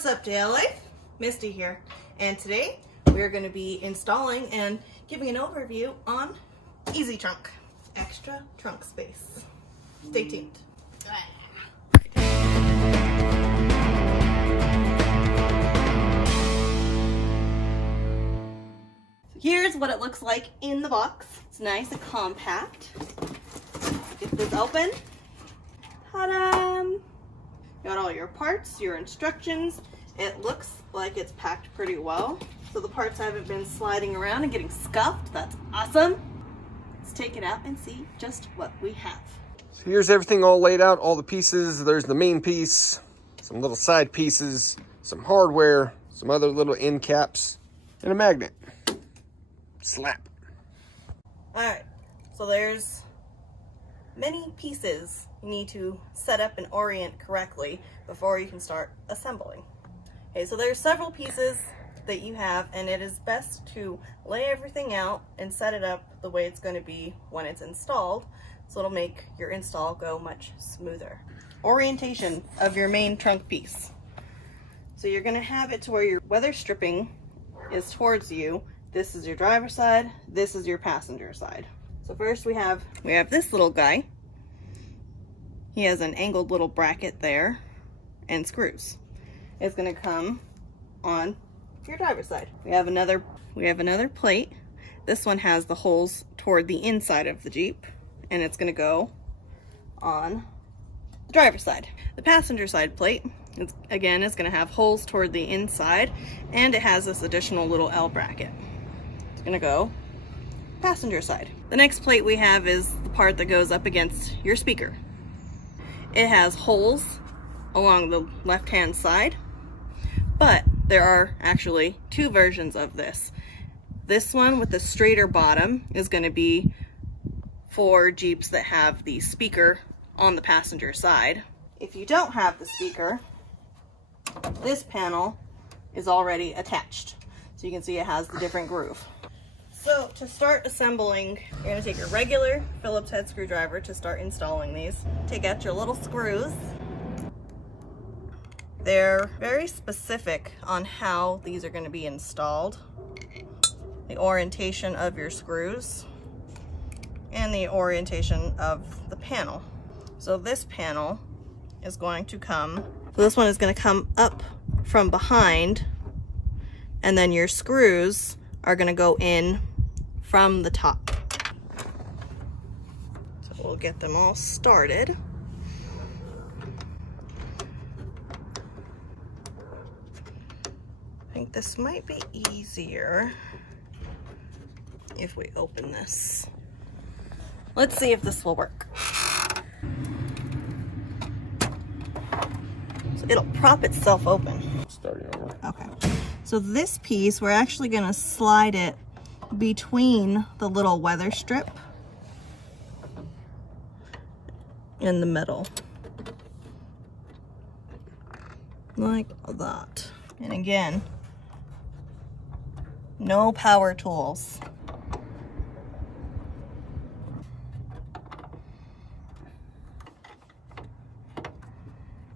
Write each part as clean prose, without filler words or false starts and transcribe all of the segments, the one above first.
What's up, JL Life? Misty here, and today we're going to be installing and giving an overview on EZTRUNK, extra trunk space. Stay tuned. Here's what it looks like in the box. It's nice and compact. Get this open. Ta-da! Got all your parts, your instructions. It looks like it's packed pretty well. So the parts haven't been sliding around and getting scuffed. That's awesome. Let's take it out and see just what we have. So here's everything all laid out, all the pieces. There's the main piece, some little side pieces, some hardware, some other little end caps, and a magnet. Slap. All right, so there's many pieces you need to set up and orient correctly before you can start assembling. Okay, so there's several pieces that you have, and it is best to lay everything out and set it up the way it's going to be when it's installed, so it'll make your install go much smoother. Orientation of your main trunk piece. So you're going to have it to where your weather stripping is towards you. This is your driver's side, this is your passenger side. So first we have this little guy. He has an angled little bracket there and screws. It's going to come on your driver's side. We have another plate. This one has the holes toward the inside of the Jeep, and it's going to go on the driver's side. The passenger side plate is going to have holes toward the inside, and it has this additional little L bracket. It's going to go passenger side. The next plate we have is the part that goes up against your speaker. It has holes along the left-hand side, but there are actually two versions of this. This one with the straighter bottom is going to be for Jeeps that have the speaker on the passenger side. If you don't have the speaker, this panel is already attached. So you can see it has the different groove. So to start assembling, you're going to take your regular Phillips head screwdriver to start installing these. Take out your little screws. They're very specific on how these are going to be installed. The orientation of your screws and the orientation of the panel. So this panel is going to come, so this one is going to come up from behind, and then your screws are going to go in from the top. So we'll get them all started. I think this might be easier if we open this. Let's see if this will work. So it'll prop itself open. Starting over. Okay. So this piece, we're actually going to slide it between the little weather strip in the middle. Like that. And again, no power tools.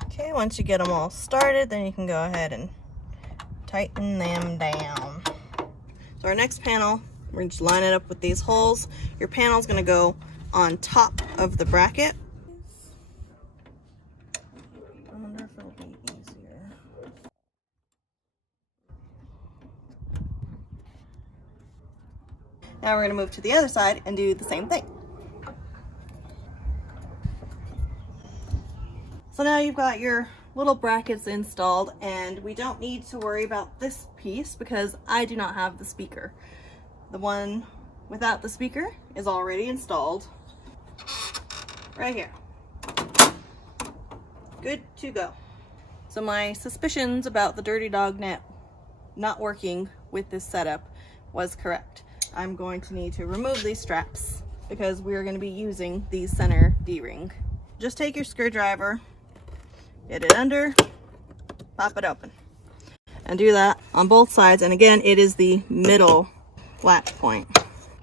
Okay, once you get them all started, then you can go ahead and tighten them down. So our next panel, we're going to line it up with these holes. Your panel is going to go on top of the bracket. I wonder if it'll be easier. Now we're going to move to the other side and do the same thing. So now you've got your little brackets installed, and we don't need to worry about this piece because I do not have the speaker. The one without the speaker is already installed right here. Good to go. So my suspicions about the dirty dog net not working with this setup was correct. I'm going to need to remove these straps because we're going to be using the center D-ring. Just take your screwdriver, get it under, pop it open, and do that on both sides. And again, it is the middle latch point.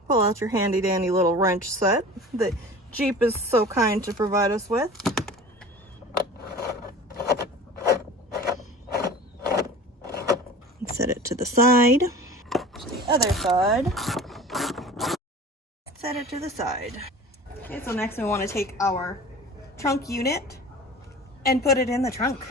Pull out your handy dandy little wrench set that Jeep is so kind to provide us with. set it to the side. To the other side, set it to the side. Okay, so next we want to take our trunk unit and put it in the trunk.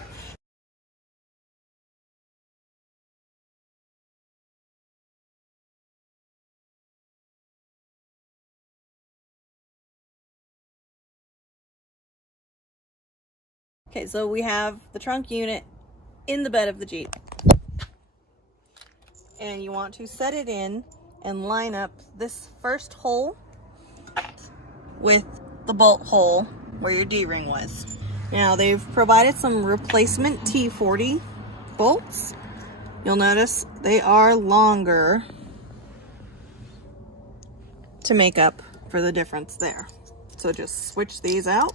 Okay, so we have the trunk unit in the bed of the Jeep. And you want to set it in and line up this first hole with the bolt hole where your D-ring was. Now they've provided some replacement T40 bolts. You'll notice they are longer to make up for the difference there. So just switch these out.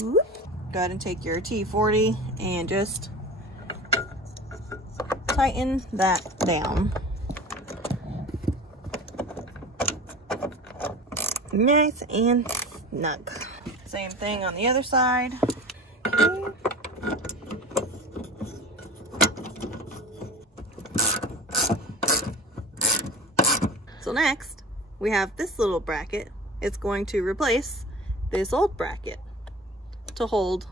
Go ahead and take your T40 and just tighten that down. Nice and snug. Same thing on the other side. Okay. So next, we have this little bracket. It's going to replace this old bracket to hold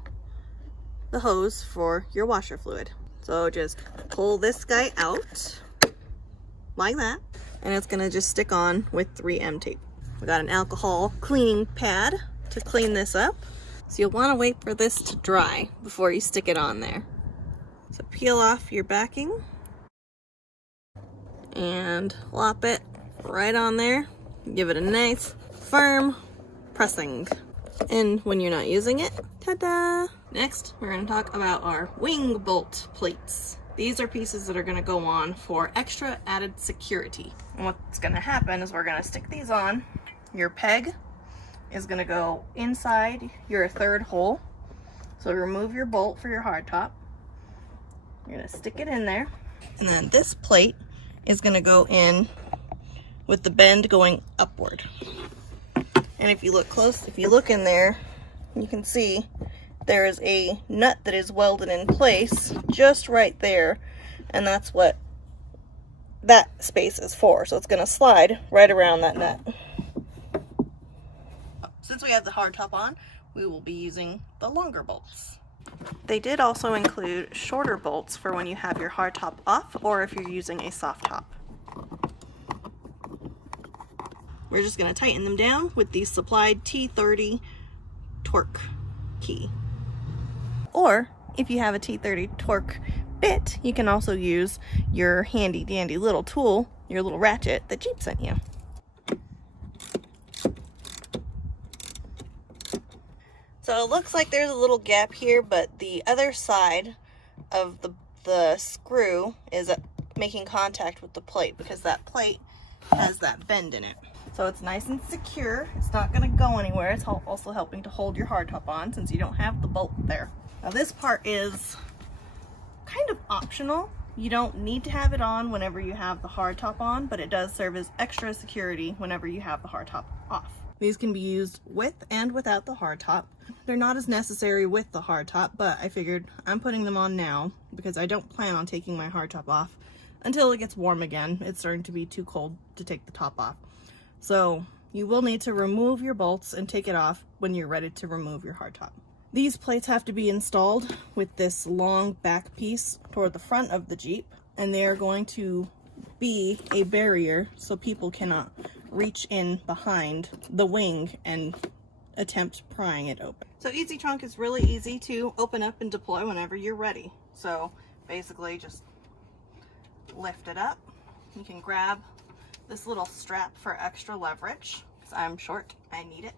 the hose for your washer fluid. So just pull this guy out like that, and it's gonna just stick on with 3M tape. We got an alcohol cleaning pad to clean this up. So you'll wanna wait for this to dry before you stick it on there. So peel off your backing and lop it right on there. Give it a nice firm pressing. And when you're not using it, ta-da! Next, we're going to talk about our wing bolt plates. These are pieces that are going to go on for extra added security. And what's going to happen is we're going to stick these on. Your peg is going to go inside your third hole. So remove your bolt for your hardtop. You're going to stick it in there. And then this plate is going to go in with the bend going upward. And if you look close, if you look in there, you can see there is a nut that is welded in place just right there. And that's what that space is for. So it's going to slide right around that nut. Since we have the hardtop on, we will be using the longer bolts. They did also include shorter bolts for when you have your hardtop off or if you're using a soft top. We're just going to tighten them down with the supplied T30 torque key. Or if you have a T30 torque bit, you can also use your handy dandy little tool, your little ratchet that Jeep sent you. So it looks like there's a little gap here, but the other side of the screw is making contact with the plate because that plate has that bend in it. So it's nice and secure. It's not going to go anywhere. It's also helping to hold your hardtop on since you don't have the bolt there. Now this part is kind of optional. You don't need to have it on whenever you have the hardtop on, but it does serve as extra security whenever you have the hardtop off. These can be used with and without the hardtop. They're not as necessary with the hardtop, but I figured I'm putting them on now because I don't plan on taking my hardtop off until it gets warm again. It's starting to be too cold to take the top off. So you will need to remove your bolts and take it off when you're ready to remove your hardtop. These plates have to be installed with this long back piece toward the front of the Jeep, and they are going to be a barrier so people cannot reach in behind the wing and attempt prying it open. So EZTRUNK is really easy to open up and deploy whenever you're ready. So basically just lift it up. You can grab this little strap for extra leverage. So I'm short, I need it.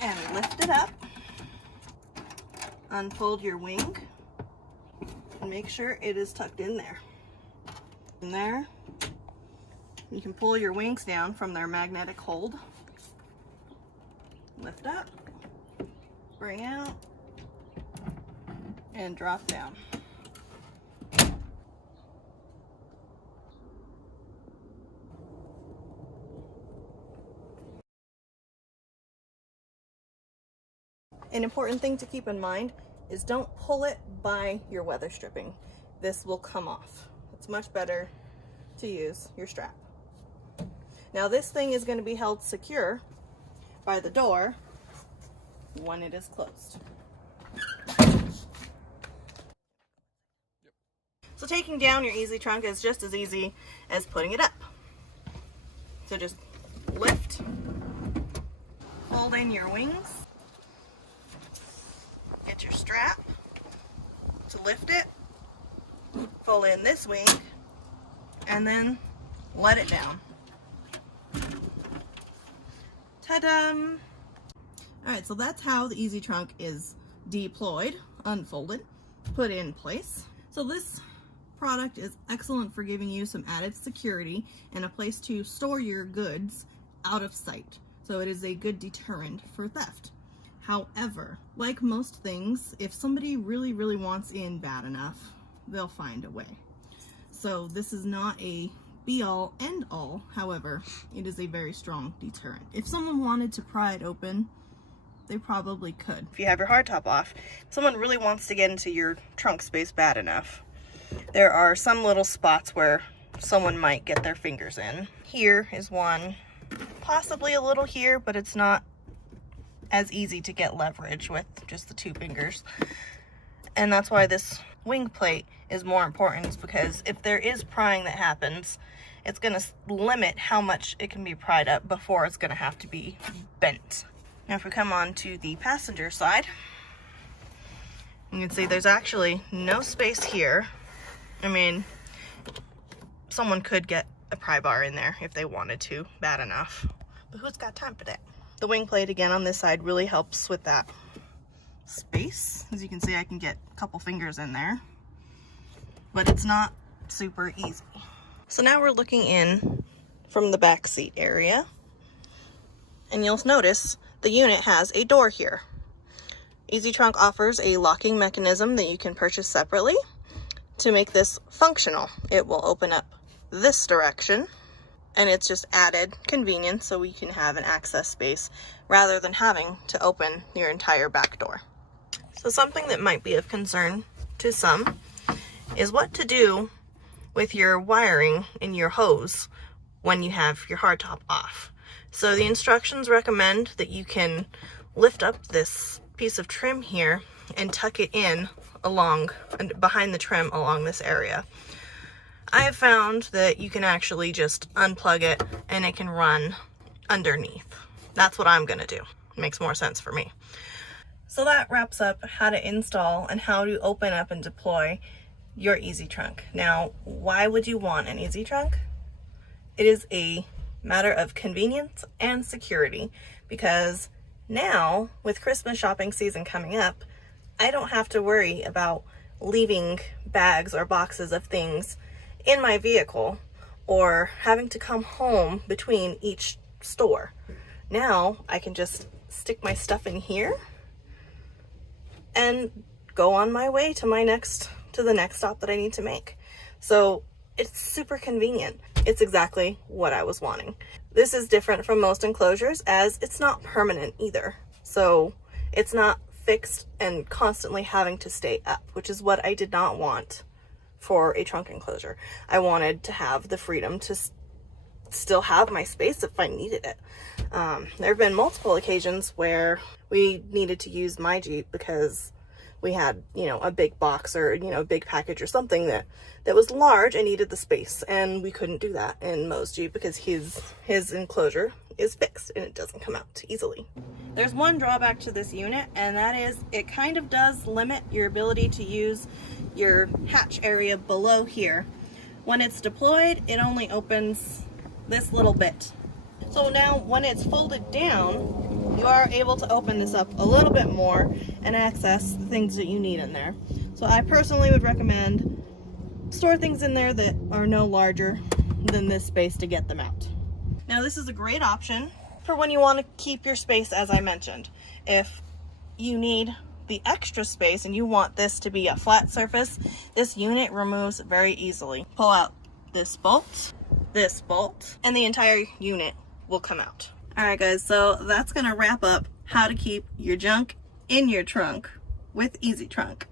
And lift it up. Unfold your wing and make sure it is tucked in there. In there, you can pull your wings down from their magnetic hold. Lift up, bring out, and drop down. An important thing to keep in mind is don't pull it by your weather stripping. This will come off. It's much better to use your strap. Now this thing is going to be held secure by the door when it is closed. So taking down your EZTRUNK is just as easy as putting it up. So just lift, fold in your wings, get your strap to lift it, fold in this wing, and then let it down. Ta-da! Alright, so that's how the EZTRUNK is deployed, unfolded, put in place. So this product is excellent for giving you some added security and a place to store your goods out of sight. So it is a good deterrent for theft. However, like most things, if somebody really wants in bad enough, they'll find a way. So this is not a be-all, end-all. However, it is a very strong deterrent. If someone wanted to pry it open, they probably could. If you have your hardtop off, if someone really wants to get into your trunk space bad enough, there are some little spots where someone might get their fingers in. Here is one, possibly a little here, but it's not as easy to get leverage with just the 2 fingers. And that's why this wing plate is more important, is because if there is prying that happens, it's going to limit how much it can be pried up before it's going to have to be bent. Now if we come on to the passenger side, you can see there's actually no space here. I mean, someone could get a pry bar in there if they wanted to, bad enough. But who's got time for that? The wing plate again on this side really helps with that space. As you can see, I can get a couple fingers in there, but it's not super easy. So now we're looking in from the back seat area, and you'll notice the unit has a door here. EZTRUNK offers a locking mechanism that you can purchase separately to make this functional. It will open up this direction, and it's just added convenience so we can have an access space rather than having to open your entire back door. So something that might be of concern to some is what to do with your wiring in your hose when you have your hardtop off. So the instructions recommend that you can lift up this piece of trim here and tuck it in along behind the trim along this area. I have found that you can actually just unplug it and it can run underneath. That's what I'm gonna do. It makes more sense for me. So that wraps up how to install and how to open up and deploy your EZTRUNK. Now, why would you want an EZTRUNK? It is a matter of convenience and security, because now with Christmas shopping season coming up, I don't have to worry about leaving bags or boxes of things in my vehicle or having to come home between each store. Now I can just stick my stuff in here and go on my way to the next stop that I need to make. So it's super convenient. It's exactly what I was wanting. This is different from most enclosures as it's not permanent either. So it's not fixed and constantly having to stay up, which is what I did not want for a trunk enclosure. I wanted to have the freedom to still have my space if I needed it. There have been multiple occasions where we needed to use my Jeep because we had, a big box or, a big package or something that was large and needed the space. And we couldn't do that in Mo's Jeep because his enclosure is fixed and it doesn't come out easily. There's one drawback to this unit, and that is it kind of does limit your ability to use your hatch area below here. When it's deployed, it only opens this little bit. So now when it's folded down, you are able to open this up a little bit more and access the things that you need in there. So I personally would recommend store things in there that are no larger than this space to get them out. Now this is a great option for when you want to keep your space, as I mentioned. If you need the extra space and you want this to be a flat surface, this unit removes very easily. Pull out this bolt, and the entire unit will come out. Alright guys, so that's gonna wrap up how to keep your junk in your trunk with EZTRUNK.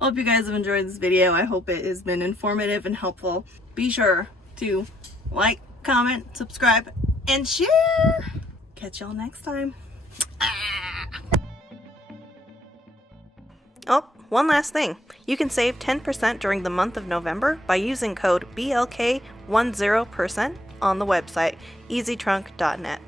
I hope you guys have enjoyed this video. I hope it has been informative and helpful. Be sure to like, comment, subscribe, and share. Catch y'all next time. Oh, one last thing. You can save 10% during the month of November by using code BLK10% on the website EZTRUNK.net.